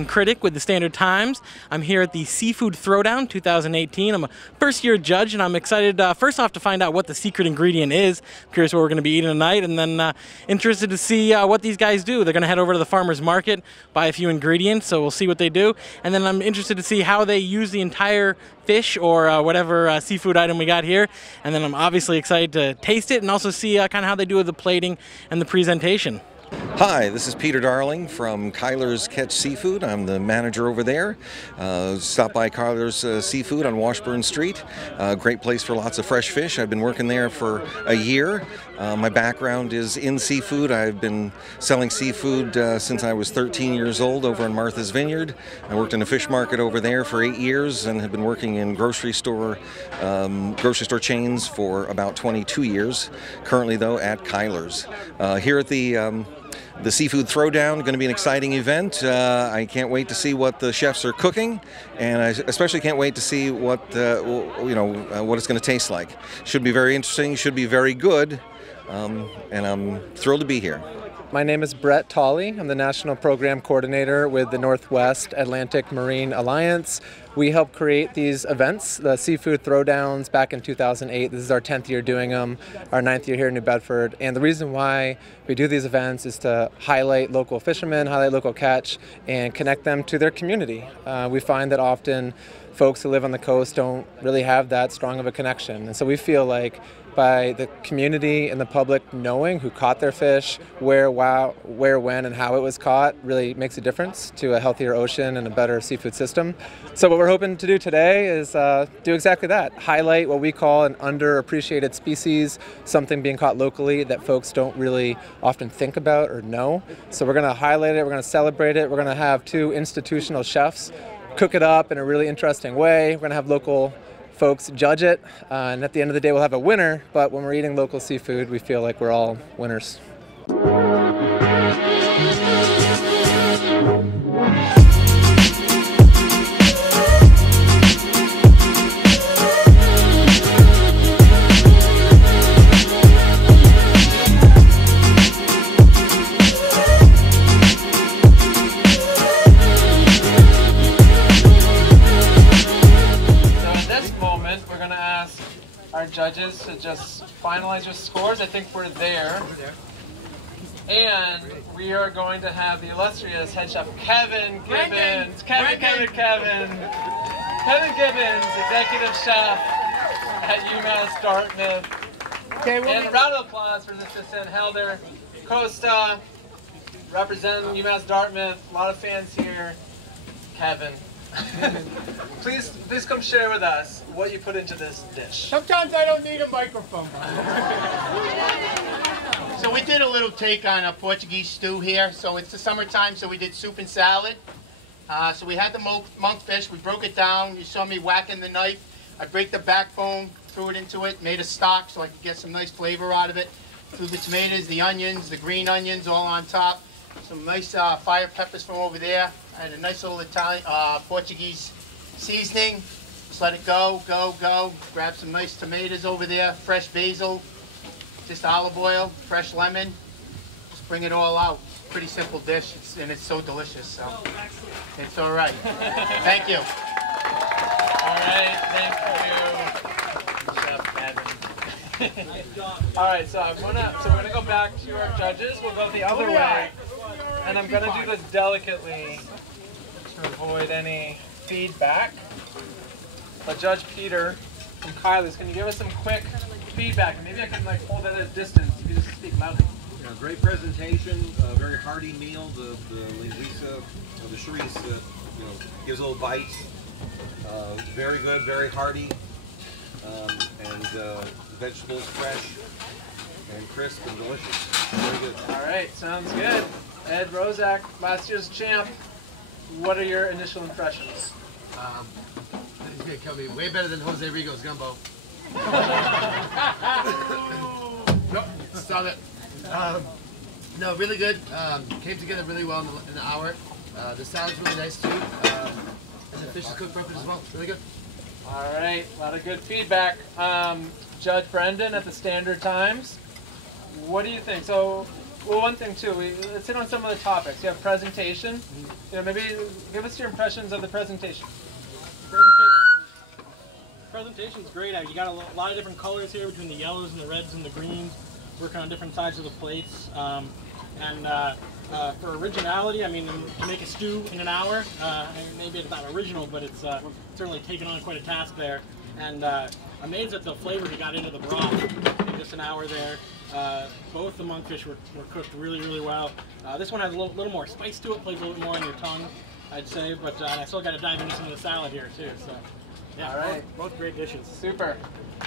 and critic with the Standard Times. I'm here at the Seafood Throwdown 2018. I'm a first-year judge, and I'm excited, first off, to find out what the secret ingredient is. I'm curious what we're going to be eating tonight, and then interested to see what these guys do. They're going to head over to the farmer's market, buy a few ingredients, so we'll see what they do. And then I'm interested to see how they use the entire fish or whatever seafood item we got here. And then I'm obviously excited to taste it and also see kind of how they do with the plating and the presentation. Hi, this is Peter Darling from Kyler's Catch Seafood. I'm the manager over there. Stop by Kyler's Seafood on Washburn Street. Great place for lots of fresh fish. I've been working there for a year. My background is in seafood. I've been selling seafood since I was 13 years old over in Martha's Vineyard. I worked in a fish market over there for 8 years and have been working in grocery store chains for about 22 years. Currently, though, at Kyler's. Here at the Seafood Throwdown, going to be an exciting event. I can't wait to see what the chefs are cooking, and I especially can't wait to see what what it's going to taste like. Should be very interesting. Should be very good, and I'm thrilled to be here. My name is Brett Tolley. I'm the National Program Coordinator with the Northwest Atlantic Marine Alliance. We helped create these events, the Seafood Throwdowns, back in 2008. This is our 10th year doing them, our 9th year here in New Bedford. And the reason why we do these events is to highlight local fishermen, highlight local catch, and connect them to their community. We find that often folks who live on the coast don't really have that strong of a connection. And so we feel like by the community and the public knowing who caught their fish, where, when, and how it was caught really makes a difference to a healthier ocean and a better seafood system. So what we're hoping to do today is do exactly that. Highlight what we call an underappreciated species, something being caught locally that folks don't really often think about or know. So we're going to highlight it, we're going to celebrate it, we're going to have 2 institutional chefs cook it up in a really interesting way. We're going to have local folks judge it, and at the end of the day we'll have a winner, but when we're eating local seafood we feel like we're all winners. Our judges to just finalize your scores. I think we're there. And we are going to have the illustrious head chef Kevin Gibbons. Kevin Gibbons, executive chef at UMass Dartmouth. And a round of applause for his assistant Helder Costa, representing UMass Dartmouth. A lot of fans here. Kevin. Please come share with us what you put into this dish. Sometimes I don't need a microphone. So we did a little take on a Portuguese stew here. So it's the summertime, so we did soup and salad. So we had the monkfish, we broke it down. You saw me whacking the knife. I break the backbone, threw it into it, made a stock so I could get some nice flavor out of it. Threw the tomatoes, the onions, the green onions all on top. Some nice fire peppers from over there. I had a nice little Italian, Portuguese seasoning. Just let it go. Grab some nice tomatoes over there, fresh basil, just olive oil, fresh lemon. Just bring it all out. Pretty simple dish, and it's so delicious. So it's all right. Thank you. All right, thank you, Chef Kevin. All right, so we're gonna go back to our judges. We'll go the other way, and I'm gonna do this delicately to avoid any feedback. But Judge Peter from Kyler's, can you give us some quick feedback? And maybe I can hold that at a distance. You can just speak loudly. Yeah, great presentation, very hearty meal. The linguiça, the chorizo, gives a little bite. Very good, very hearty, and vegetables fresh and crisp and delicious. Very good. All right, sounds good. Ed Rozak, last year's champ. What are your initial impressions? He's gonna kill me. Way better than Jose Rigo's gumbo. Nope, saw that. No, really good. Came together really well in an hour. The salad's really nice too. And the fish is cooked perfect as well. Really good. All right, a lot of good feedback. Judge Brendan at the Standard Times. What do you think? So Well, one thing too, let's hit on some of the topics. You have presentation. You know, maybe give us your impressions of the presentation. Presentation's great. You got a lot of different colors here between the yellows and the reds and the greens, working on different sides of the plates. For originality, I mean, to make a stew in an hour, maybe it's not original, but it's certainly taken on quite a task there. And amazed at the flavor he got into the broth in just an hour there. Both the monkfish were cooked really, really well. This one has a little more spice to it, plays a little bit more on your tongue, I'd say, but I still got to dive into some of the salad here too. So, yeah, all right, both great dishes. Super.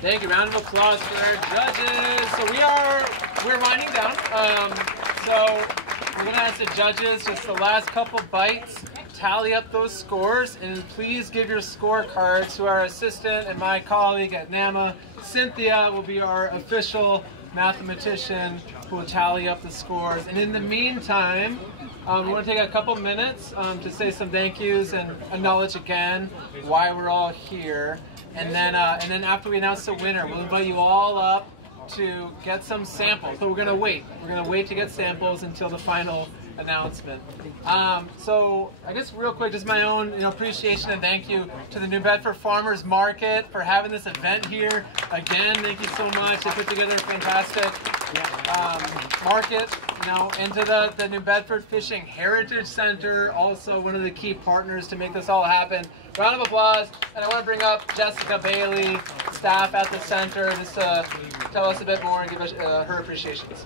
Thank you. Round of applause for our judges. So we're winding down. So we're gonna ask the judges just the last couple bites, tally up those scores, and please give your scorecards to our assistant and my colleague at NAMA. Cynthia will be our official mathematician who will tally up the scores. And in the meantime, we want to take a couple minutes to say some thank yous and acknowledge again why we're all here. And then after we announce the winner, we'll invite you all up to get some samples. But we're going to wait. We're going to wait to get samples until the final announcement. So I guess real quick, just my own appreciation and thank you to the New Bedford Farmers Market for having this event here. Again, thank you so much. They put together a fantastic market, and to the New Bedford Fishing Heritage Center, also one of the key partners to make this all happen. Round of applause, and I want to bring up Jessica Bailey, staff at the center, just to tell us a bit more and give us her appreciations.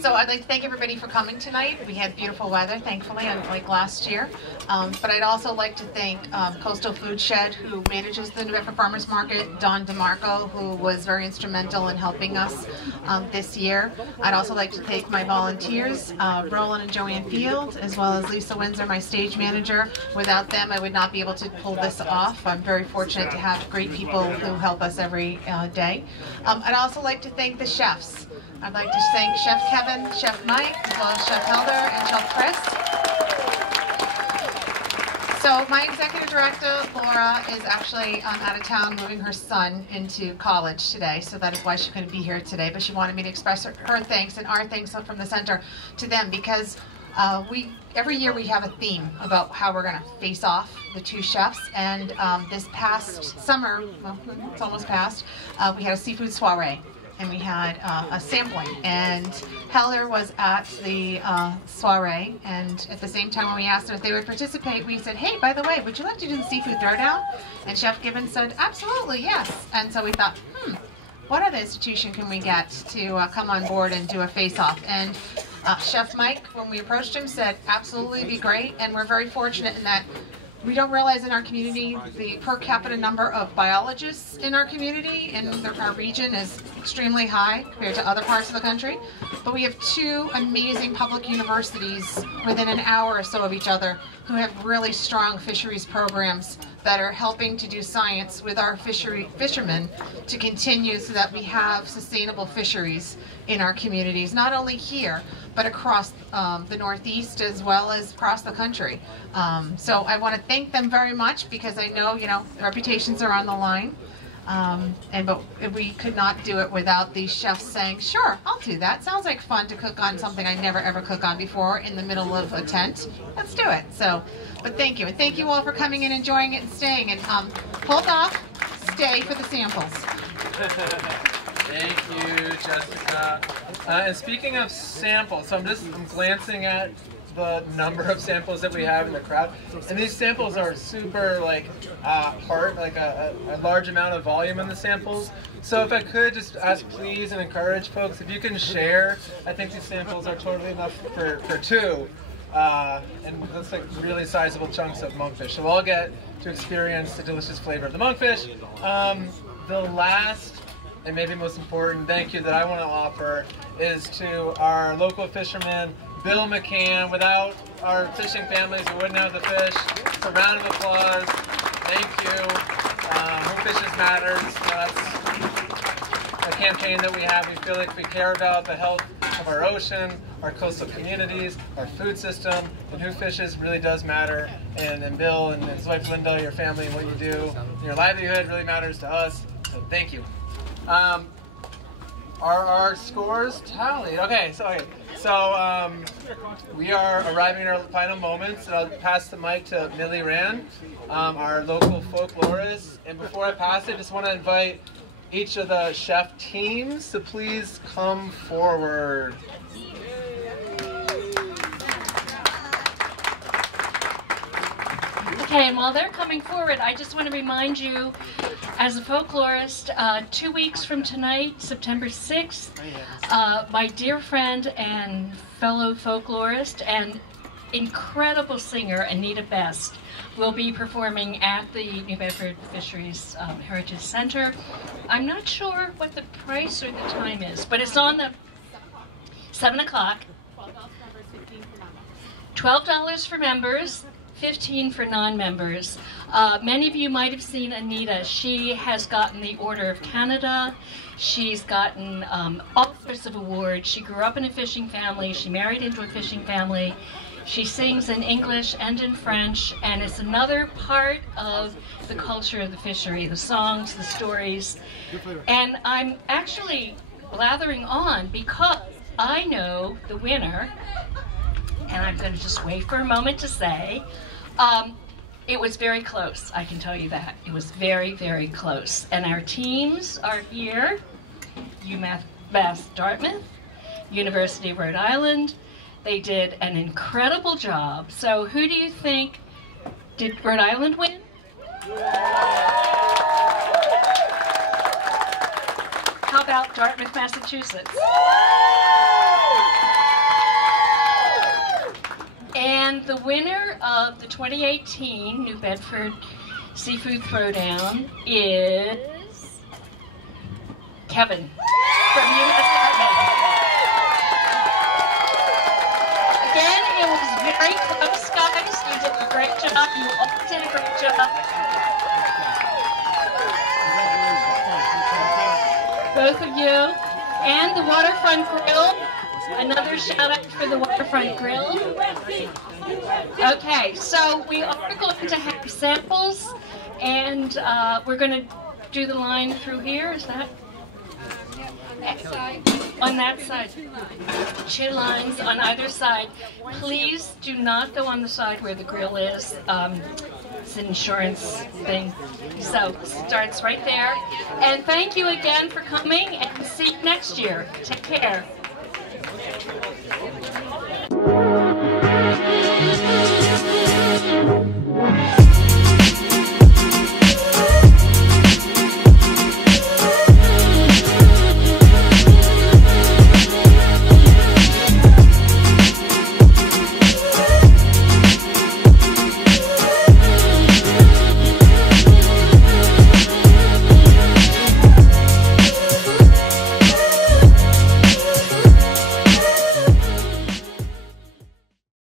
So I'd like to thank everybody for coming tonight. We had beautiful weather, thankfully, unlike last year. But I'd also like to thank Coastal Food Shed, who manages the New Bedford Farmers Market, Don DeMarco, who was very instrumental in helping us this year. I'd also like to thank my volunteers, Roland and Joanne Field, as well as Lisa Windsor, my stage manager. Without them, I would not be able to pull this off. I'm very fortunate to have great people who help us every day. I'd also like to thank the chefs. I'd like to thank Chef Kevin, Chef Mike, as well as Chef Helder and Chef Chris. So my executive director, Laura, is actually out of town moving her son into college today, so that is why she couldn't be here today. But she wanted me to express her thanks and our thanks from the center to them, because every year we have a theme about how we're going to face off the two chefs. And this past summer, well, it's almost past, we had a seafood soiree. And we had a sampling, and Heller was at the soiree, and at the same time when we asked them if they would participate, we said, hey, by the way, would you like to do the seafood throwdown? And Chef Gibbons said, absolutely, yes. And so we thought, what other institution can we get to come on board and do a face-off? And Chef Mike, when we approached him, said, absolutely, be great. And we're very fortunate in that we don't realize in our community the per capita number of biologists in our community and our region is extremely high compared to other parts of the country. But we have two amazing public universities within an hour or so of each other who have really strong fisheries programs that are helping to do science with our fishermen to continue so that we have sustainable fisheries in our communities, not only here, but across the Northeast as well as across the country. So I want to thank them very much, because I know, reputations are on the line. But we could not do it without these chefs saying, sure, I'll do that. Sounds like fun to cook on something I never ever cook on before in the middle of a tent. Let's do it. So, but thank you. And thank you all for coming in, enjoying it, and staying. And hold off, stay for the samples. Thank you, Jessica. And speaking of samples, so I'm glancing at the number of samples that we have in the crowd, and these samples are super hard, a large amount of volume in the samples. So if I could just ask, please, and encourage folks, if you can share. I think these samples are totally enough for two, and that's like really sizable chunks of monkfish. So we'll all get to experience the delicious flavor of the monkfish. The last and maybe most important thank you that I want to offer is to our local fishermen, Bill McCann. Without our fishing families, we wouldn't have the fish. So a round of applause. Thank you. Who Fishes Matters. That's a campaign that we have. We feel like we care about the health of our ocean, our coastal communities, our food system, and who fishes really does matter. And Bill and his wife Linda, your family, and what you do, and your livelihood really matters to us. So thank you. Are our scores tallied? Okay, so we are arriving at our final moments, and I'll pass the mic to Millie Rand, our local folklorist. And before I pass it, I just want to invite each of the chef teams to please come forward. Okay, and while they're coming forward, I just want to remind you, as a folklorist, 2 weeks from tonight, September 6th, my dear friend and fellow folklorist and incredible singer, Anita Best, will be performing at the New Bedford Fisheries Heritage Center. I'm not sure what the price or the time is, but it's on the 7 o'clock. $12 for members. $15 for non-members. Many of you might have seen Anita. She has gotten the Order of Canada. She's gotten all sorts of awards. She grew up in a fishing family. She married into a fishing family. She sings in English and in French, and it's another part of the culture of the fishery, the songs, the stories. And I'm actually blathering on because I know the winner, and I'm going to just wait for a moment to say, it was very close, I can tell you that. It was very, very close. And our teams are here, UMass Dartmouth, University of Rhode Island. They did an incredible job. So who do you think, did Rhode Island win? How about Dartmouth, Massachusetts? And the winner of the 2018 New Bedford Seafood Throwdown is Kevin from UMass. Again, it was very close, guys. You did a great job. You all did a great job. Both of you. And the Waterfront Grill. Another shout out for the Waterfront Grill. Okay, so we are going to have samples, and we're going to do the line through here. Is that? On that side. 2 lines on either side. Please do not go on the side where the grill is. It's an insurance thing. So it starts right there. And thank you again for coming, and see you next year. Take care.